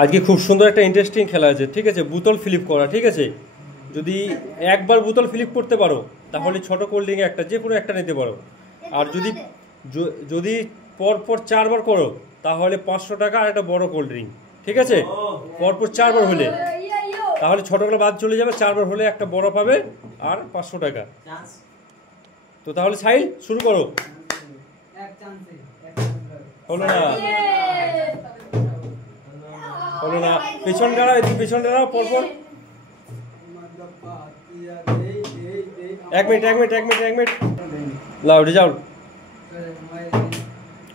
আজকে খুব সুন্দর একটা ইন্টারেস্টিং খেলা আছে, ঠিক আছে? বোতল ফ্লিপ করা, ঠিক আছে? যদি একবার বোতল ফ্লিপ করতে পারো তাহলে ছোট কোল্ড ড্রিঙ্ক একটা যে কোনো একটা নিতে পারো। আর যদি পরপর 4বার করো তাহলে 500 টাকা আর একটা বড় কোল্ড ড্রিঙ্ক, ঠিক আছে? পরপর 4বার হলে তাহলে ছোটগুলো বাদ চলে যাবে, 4বার হলে একটা বড় পাবে আর 500 টাকা। তো তাহলে সাইল শুরু করো। হলো না, হলো না, পেছন দাঁড়াও, একটু পেছন দাঁড়াও পরপর। 1 মিনিট লাও রেজাল্ট।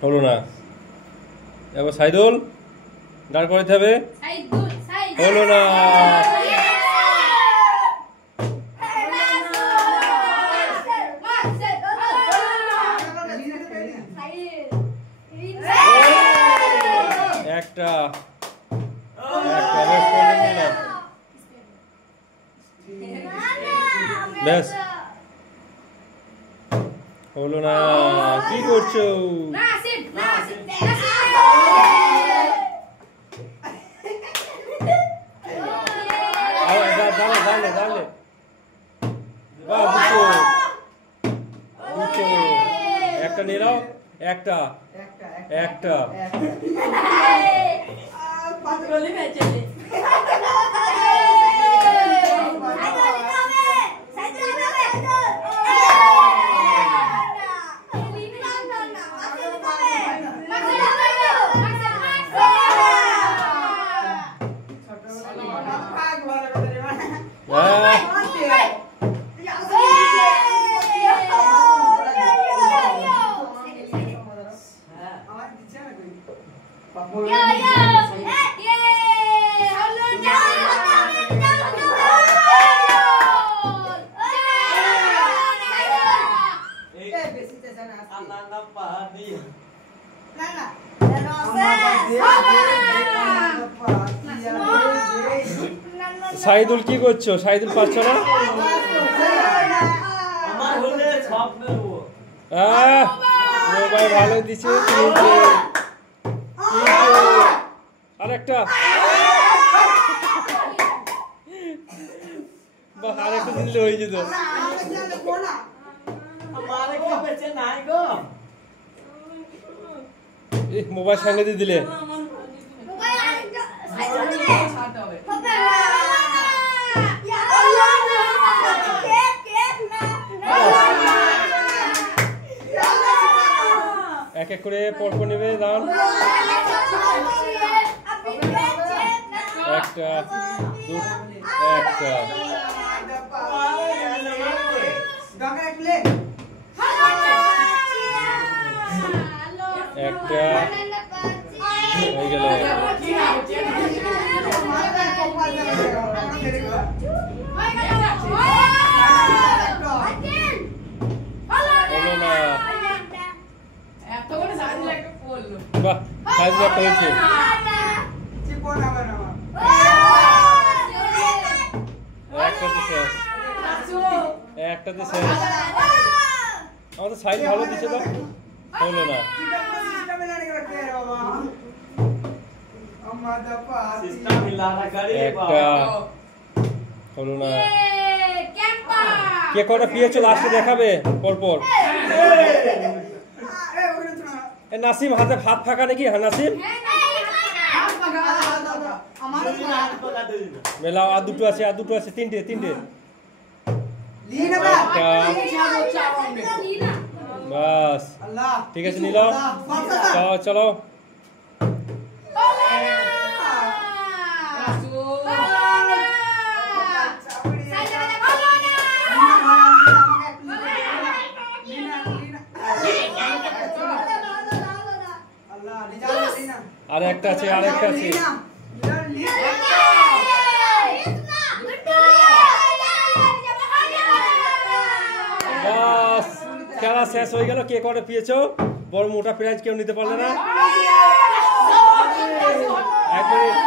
হলো না, এবার সাইদুল দাঁড় করাতে হবে। হলো না, একটা ব্যাস। হলো না, কি করছো? একটা নিয়ে নাও, একটা সাইদুল কি করছো? সাইদুল পাচ্ছ না? মোবাইল ভালো দিছে, আরেকটা আরেকটা দিলে হয়ে যেত। মোবাইল সঙ্গে দিয়ে দিলে এক এক করে পরপর নেবে। দাঁড়ান, একটা হয়ে গেল। বাহ, সাইজ একটা হয়েছে। একটাতে শেষ। আমাদের সাইজ ভালো দিচ্ছে তো। হলো না, একটা হলো না। কে কটা পেয়েছো লাস্টে দেখাবে পরপর। নাসিম হাতে হাত ফাঁকা নাকি? হ্যাঁ নাসিম, মেলাও। আর দুটো আছে, তিনটে বাস, ঠিক আছে নিলাম। চলো আরেকটা আছে। বাস, খেলা শেষ হয়ে গেল। কে কটা পেয়েছো? বড় মোটা প্রাইজ কেউ নিতে পারলে না। 1 মিনিট